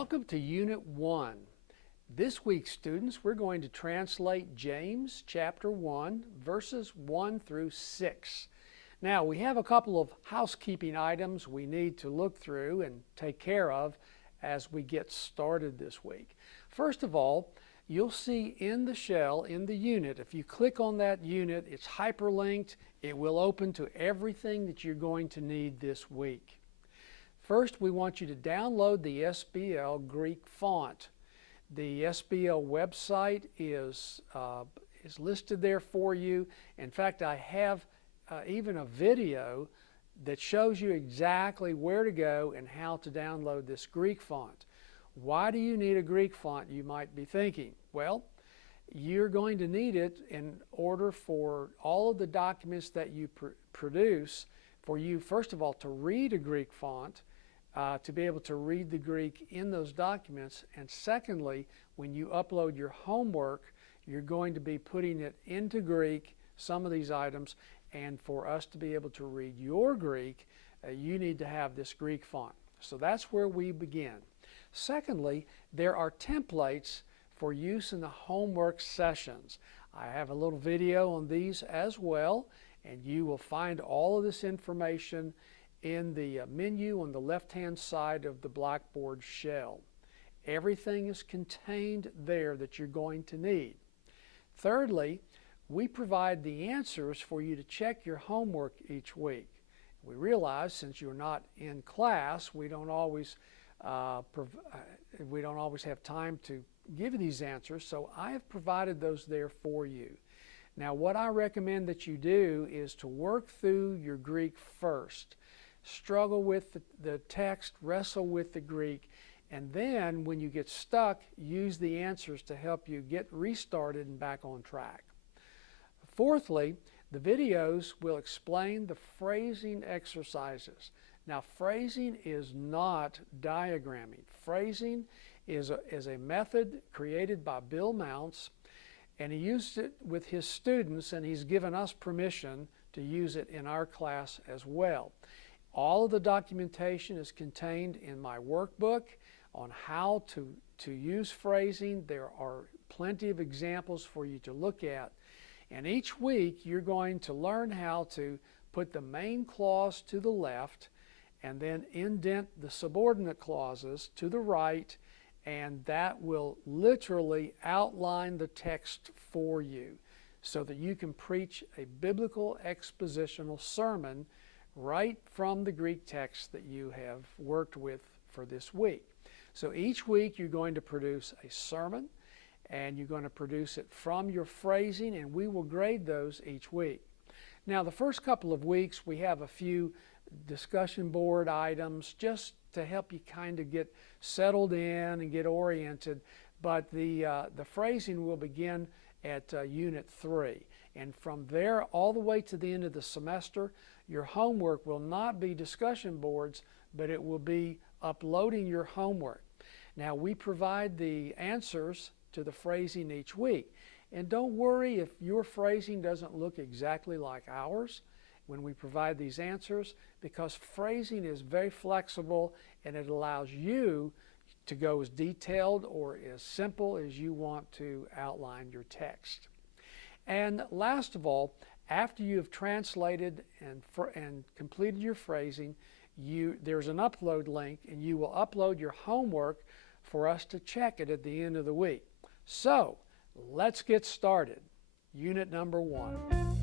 Welcome to Unit 1. This week, students, we're going to translate James chapter 1, verses 1 through 6. Now, we have a couple of housekeeping items we need to look through and take care of as we get started this week. First of all, you'll see in the shell, in the unit, if you click on that unit, it's hyperlinked. It will open to everything that you're going to need this week. First, we want you to download the SBL Greek font. The SBL website is listed there for you. In fact, I have even a video that shows you exactly where to go and how to download this Greek font. Why do you need a Greek font, you might be thinking? Well, you're going to need it in order for all of the documents that you produce for you, first of all, to read a Greek font, to be able to read the Greek in those documents, and secondly, when you upload your homework, you're going to be putting it into Greek, some of these items, and for us to be able to read your Greek, you need to have this Greek font. So that's where we begin. Secondly, there are templates for use in the homework sessions. I have a little video on these as well, and you will find all of this information in the menu on the left-hand side of the Blackboard shell. Everything is contained there that you're going to need. Thirdly, we provide the answers for you to check your homework each week. We realize since you're not in class, we don't always have time to give you these answers, so I have provided those there for you. Now, what I recommend that you do is to work through your Greek first. Struggle with the text, wrestle with the Greek, and then when you get stuck, use the answers to help you get restarted and back on track. Fourthly, the videos will explain the phrasing exercises. Now, phrasing is not diagramming. Phrasing is a method created by Bill Mounts, and he used it with his students, and he's given us permission to use it in our class as well. All of the documentation is contained in my workbook on how to use phrasing. There are plenty of examples for you to look at. And each week you're going to learn how to put the main clause to the left and then indent the subordinate clauses to the right, and that will literally outline the text for you so that you can preach a biblical expositional sermon right from the Greek text that you have worked with for this week. So each week you're going to produce a sermon, and you're going to produce it from your phrasing, and we will grade those each week. Now, the first couple of weeks we have a few discussion board items just to help you kind of get settled in and get oriented, but the phrasing will begin at Unit 3. And from there all the way to the end of the semester, your homework will not be discussion boards, but it will be uploading your homework. Now, we provide the answers to the phrasing each week. And don't worry if your phrasing doesn't look exactly like ours when we provide these answers, because phrasing is very flexible and it allows you to go as detailed or as simple as you want to outline your text. And last of all, after you have translated and completed your phrasing, there's an upload link, and you will upload your homework for us to check it at the end of the week. So, let's get started. Unit number 1.